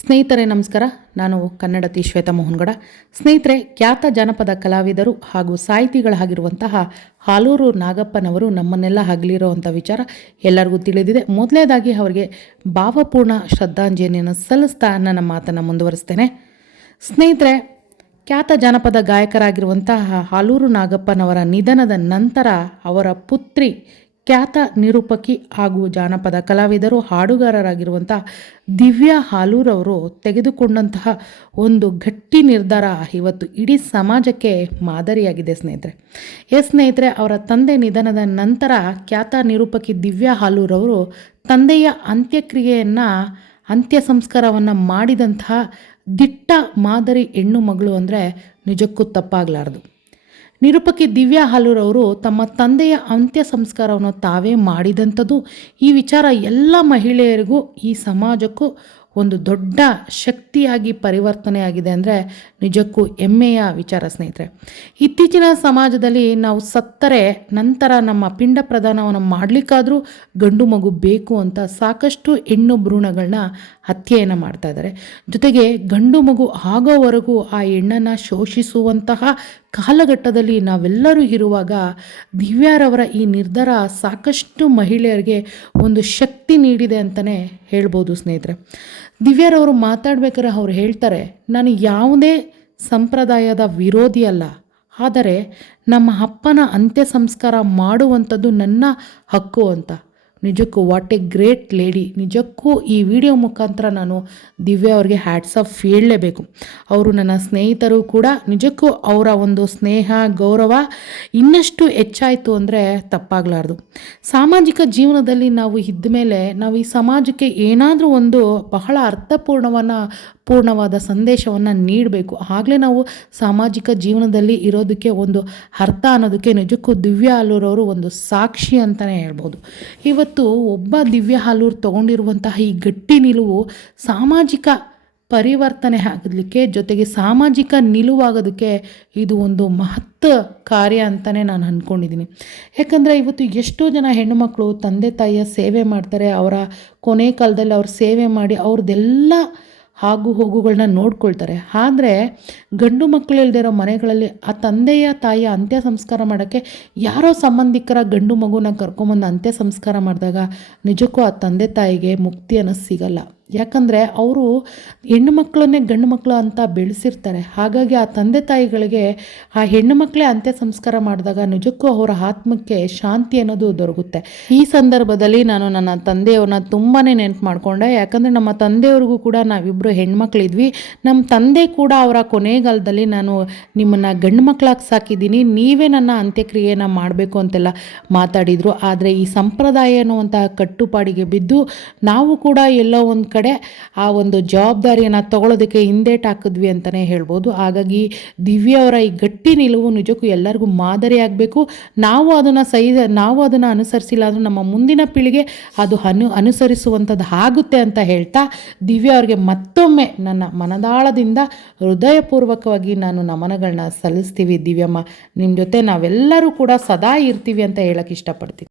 ಸ್ನೇಹಿತರೆ ನಮಸ್ಕಾರ. ನಾನು ಕನ್ನಡತಿ ಶ್ವೇತಾ ಮೋಹನ್ಗೌಡ. ಸ್ನೇಹಿತರೆ, ಖ್ಯಾತ ಜಾನಪದ ಕಲಾವಿದರು ಹಾಗೂ ಸಾಹಿತಿಗಳಾಗಿರುವಂತಹ ಹಾಲೂರು ನಾಗಪ್ಪನವರು ನಮ್ಮನ್ನೆಲ್ಲ ಅಗಲಿರುವಂಥ ವಿಚಾರ ಎಲ್ಲರಿಗೂ ತಿಳಿದಿದೆ. ಮೊದಲನೇದಾಗಿ ಅವರಿಗೆ ಭಾವಪೂರ್ಣ ಶ್ರದ್ಧಾಂಜಲಿಯನ್ನು ಸಲ್ಲಿಸ್ತಾ ನನ್ನ ಮಾತನ್ನು ಮುಂದುವರಿಸ್ತೇನೆ. ಸ್ನೇಹಿತರೆ, ಖ್ಯಾತ ಜಾನಪದ ಗಾಯಕರಾಗಿರುವಂತಹ ಹಾಲೂರು ನಾಗಪ್ಪನವರ ನಿಧನದ ನಂತರ ಅವರ ಪುತ್ರಿ ಖ್ಯಾತ ನಿರೂಪಕಿ ಹಾಗೂ ಜಾನಪದ ಕಲಾವಿದರು ಹಾಡುಗಾರರಾಗಿರುವಂಥ ದಿವ್ಯಾ ಹಾಲೂರವರು ತೆಗೆದುಕೊಂಡಂತಹ ಒಂದು ಗಟ್ಟಿ ನಿರ್ಧಾರ ಇವತ್ತು ಇಡೀ ಸಮಾಜಕ್ಕೆ ಮಾದರಿಯಾಗಿದೆ ಸ್ನೇಹಿತರೆ. ಅವರ ತಂದೆ ನಿಧನದ ನಂತರ ಖ್ಯಾತ ನಿರೂಪಕಿ ದಿವ್ಯಾ ಹಾಲೂರವರು ತಂದೆಯ ಅಂತ್ಯ ಸಂಸ್ಕಾರವನ್ನು ಮಾಡಿದಂತಹ ದಿಟ್ಟ ಮಾದರಿ ಹೆಣ್ಣು ಮಗಳು ಅಂದರೆ ನಿಜಕ್ಕೂ ತಪ್ಪಾಗಲಾರದು. ನಿರೂಪಕಿ ದಿವ್ಯಾ ಹಾಲೂರವರು ತಮ್ಮ ತಂದೆಯ ಅಂತ್ಯ ಸಂಸ್ಕಾರವನ್ನು ತಾವೇ ಮಾಡಿದಂಥದ್ದು ಈ ವಿಚಾರ ಎಲ್ಲ ಮಹಿಳೆಯರಿಗೂ ಈ ಸಮಾಜಕ್ಕೂ ಒಂದು ದೊಡ್ಡ ಶಕ್ತಿಯಾಗಿ ಪರಿವರ್ತನೆ ಆಗಿದೆ ಅಂದರೆ ನಿಜಕ್ಕೂ ಹೆಮ್ಮೆಯ ವಿಚಾರ ಸ್ನೇಹಿತರೆ. ಇತ್ತೀಚಿನ ಸಮಾಜದಲ್ಲಿ ನಾವು ಸತ್ತರೆ ನಂತರ ನಮ್ಮ ಪಿಂಡ ಪ್ರದಾನವನ್ನು ಮಾಡಲಿಕ್ಕಾದರೂ ಗಂಡು ಮಗು ಬೇಕು ಅಂತ ಸಾಕಷ್ಟು ಹೆಣ್ಣು ಭ್ರೂಣಗಳನ್ನ ಹತ್ಯೆಯನ್ನು ಮಾಡ್ತಾ ಇದ್ದಾರೆ. ಜೊತೆಗೆ ಗಂಡು ಮಗು ಆಗೋವರೆಗೂ ಆ ಹೆಣ್ಣನ್ನು ಶೋಷಿಸುವಂತಹ ಕಾಲಘಟ್ಟದಲ್ಲಿ ನಾವೆಲ್ಲರೂ ಇರುವಾಗ ದಿವ್ಯಾರವರ ಈ ನಿರ್ಧಾರ ಸಾಕಷ್ಟು ಮಹಿಳೆಯರಿಗೆ ಒಂದು ಶಕ್ತಿ ನೀಡಿದೆ ಅಂತಲೇ ಹೇಳ್ಬೋದು ಸ್ನೇಹಿತರೆ. ದಿವ್ಯಾರವರು ಮಾತಾಡ್ಬೇಕಾದ್ರೆ ಅವ್ರು ಹೇಳ್ತಾರೆ, ನಾನು ಯಾವುದೇ ಸಂಪ್ರದಾಯದ ವಿರೋಧಿ ಅಲ್ಲ, ಆದರೆ ನಮ್ಮ ಅಪ್ಪನ ಅಂತ್ಯ ಸಂಸ್ಕಾರ ಮಾಡುವಂಥದ್ದು ನನ್ನ ಹಕ್ಕು ಅಂತ. ನಿಜಕ್ಕೂ ವಾಟ್ ಎ ಗ್ರೇಟ್ ಲೇಡಿ. ನಿಜಕ್ಕೂ ಈ ವಿಡಿಯೋ ಮುಖಾಂತರ ನಾನು ದಿವ್ಯಾ ಅವ್ರಿಗೆ ಹ್ಯಾಟ್ಸ್ ಆಫ್ ಹೇಳಲೇಬೇಕು. ಅವರು ನನ್ನ ಸ್ನೇಹಿತರು ಕೂಡ. ನಿಜಕ್ಕೂ ಅವರ ಒಂದು ಸ್ನೇಹ ಗೌರವ ಇನ್ನಷ್ಟು ಹೆಚ್ಚಾಯಿತು ಅಂದರೆ ತಪ್ಪಾಗಲಾರ್ದು. ಸಾಮಾಜಿಕ ಜೀವನದಲ್ಲಿ ನಾವು ಇದ್ದ ಮೇಲೆ ನಾವು ಈ ಸಮಾಜಕ್ಕೆ ಏನಾದರೂ ಒಂದು ಬಹಳ ಪೂರ್ಣವಾದ ಸಂದೇಶವನ್ನು ನೀಡಬೇಕು. ಆಗಲೇ ನಾವು ಸಾಮಾಜಿಕ ಜೀವನದಲ್ಲಿ ಇರೋದಕ್ಕೆ ಒಂದು ಅರ್ಥ ಅನ್ನೋದಕ್ಕೆ ನಿಜಕ್ಕೂ ದಿವ್ಯಾ ಹಾಲೂರವರು ಒಂದು ಸಾಕ್ಷಿ ಅಂತಲೇ ಹೇಳ್ಬೋದು. ಇವತ್ತು ಒಬ್ಬ ದಿವ್ಯಾ ಹಾಲೂರು ತಗೊಂಡಿರುವಂತಹ ಈ ಗಟ್ಟಿ ನಿಲುವು ಸಾಮಾಜಿಕ ಪರಿವರ್ತನೆ ಆಗಲಿಕ್ಕೆ, ಜೊತೆಗೆ ಸಾಮಾಜಿಕ ನಿಲುವಾಗೋದಕ್ಕೆ ಇದು ಒಂದು ಮಹತ್ವ ಕಾರ್ಯ ಅಂತಲೇ ನಾನು ಅಂದ್ಕೊಂಡಿದ್ದೀನಿ. ಯಾಕಂದರೆ ಇವತ್ತು ಎಷ್ಟೋ ಜನ ಹೆಣ್ಣುಮಕ್ಕಳು ತಂದೆ ತಾಯಿಯ ಸೇವೆ ಮಾಡ್ತಾರೆ. ಅವರ ಕೊನೆ ಕಾಲದಲ್ಲಿ ಅವ್ರ ಸೇವೆ ಮಾಡಿ ಅವ್ರದ್ದೆಲ್ಲ ಹೋಗುಗಳನ್ನ ನೋಡ್ಕೊಳ್ತಾರೆ. ಆದರೆ ಗಂಡು ಮಕ್ಕಳು ಇಲ್ದಿರೋ ಮನೆಗಳಲ್ಲಿ ಆ ತಂದೆಯ ತಾಯಿಯ ಅಂತ್ಯ ಸಂಸ್ಕಾರ ಮಾಡೋಕ್ಕೆ ಯಾರೋ ಸಂಬಂಧಿಕರ ಗಂಡು ಮಗುನ ಕರ್ಕೊಂಬಂದು ಅಂತ್ಯ ಸಂಸ್ಕಾರ ಮಾಡಿದಾಗ ನಿಜಕ್ಕೂ ಆ ತಂದೆ ತಾಯಿಗೆ ಮುಕ್ತಿ ಅನ್ನೋದು ಸಿಗಲ್ಲ. ಯಾಕಂದರೆ ಅವರು ಹೆಣ್ಣು ಮಕ್ಕಳನ್ನೇ ಗಂಡು ಮಕ್ಕಳು ಅಂತ ಬೆಳೆಸಿರ್ತಾರೆ. ಹಾಗಾಗಿ ಆ ತಂದೆ ತಾಯಿಗಳಿಗೆ ಆ ಹೆಣ್ಣು ಮಕ್ಕಳೇ ಅಂತ್ಯ ಸಂಸ್ಕಾರ ಮಾಡಿದಾಗ ನಿಜಕ್ಕೂ ಅವರ ಆತ್ಮಕ್ಕೆ ಶಾಂತಿ ಅನ್ನೋದು ದೊರಕುತ್ತೆ. ಈ ಸಂದರ್ಭದಲ್ಲಿ ನಾನು ನನ್ನ ತಂದೆಯವ್ರನ್ನ ತುಂಬಾ ನೆನಪು ಮಾಡಿಕೊಂಡೆ. ಯಾಕಂದರೆ ನಮ್ಮ ತಂದೆಯವ್ರಿಗೂ ಕೂಡ ನಾವಿಬ್ಬರು ಹೆಣ್ಮಕ್ಳಿದ್ವಿ. ನಮ್ಮ ತಂದೆ ಕೂಡ ಅವರ ಕೊನೆಗಾಲದಲ್ಲಿ ನಾನು ನಿಮ್ಮನ್ನು ಗಂಡು ಮಕ್ಕಳಾಗಿ ಸಾಕಿದ್ದೀನಿ, ನೀವೇ ನನ್ನ ಅಂತ್ಯಕ್ರಿಯೆಯನ್ನು ಮಾಡಬೇಕು ಅಂತೆಲ್ಲ ಮಾತಾಡಿದರು. ಆದರೆ ಈ ಸಂಪ್ರದಾಯ ಅನ್ನುವಂತಹ ಕಟ್ಟುಪಾಡಿಗೆ ಬಿದ್ದು ನಾವು ಕೂಡ ಎಲ್ಲೋ ಒಂದು ಕಡೆ ಆ ಒಂದು ಜವಾಬ್ದಾರಿಯನ್ನು ತಗೊಳ್ಳೋದಕ್ಕೆ ಹಿಂದೇಟು ಹಾಕಿದ್ವಿ ಅಂತಲೇ ಹೇಳ್ಬೋದು. ಹಾಗಾಗಿ ದಿವ್ಯಾ ಅವರ ಈ ಗಟ್ಟಿ ನಿಲುವು ನಿಜಕ್ಕೂ ಎಲ್ಲರಿಗೂ ಮಾದರಿ ಆಗಬೇಕು. ನಾವು ಅದನ್ನು ಅನುಸರಿಸಿಲ್ಲ ಅಂದರೆ ನಮ್ಮ ಮುಂದಿನ ಪೀಳಿಗೆ ಅದು ಅನುಸರಿಸುವಂಥದ್ದು ಆಗುತ್ತೆ ಅಂತ ಹೇಳ್ತಾ ದಿವ್ಯಾ ಅವ್ರಿಗೆ ಮತ್ತೊಮ್ಮೆ ನನ್ನ ಮನದಾಳದಿಂದ ಹೃದಯಪೂರ್ವಕವಾಗಿ ನಾನು ನಮನಗಳನ್ನ ಸಲ್ಲಿಸ್ತೀವಿ. ದಿವ್ಯಮ್ಮ, ನಿಮ್ಮ ಜೊತೆ ನಾವೆಲ್ಲರೂ ಕೂಡ ಸದಾ ಇರ್ತೀವಿ ಅಂತ ಹೇಳಕ್ಕೆ ಇಷ್ಟಪಡ್ತೀನಿ.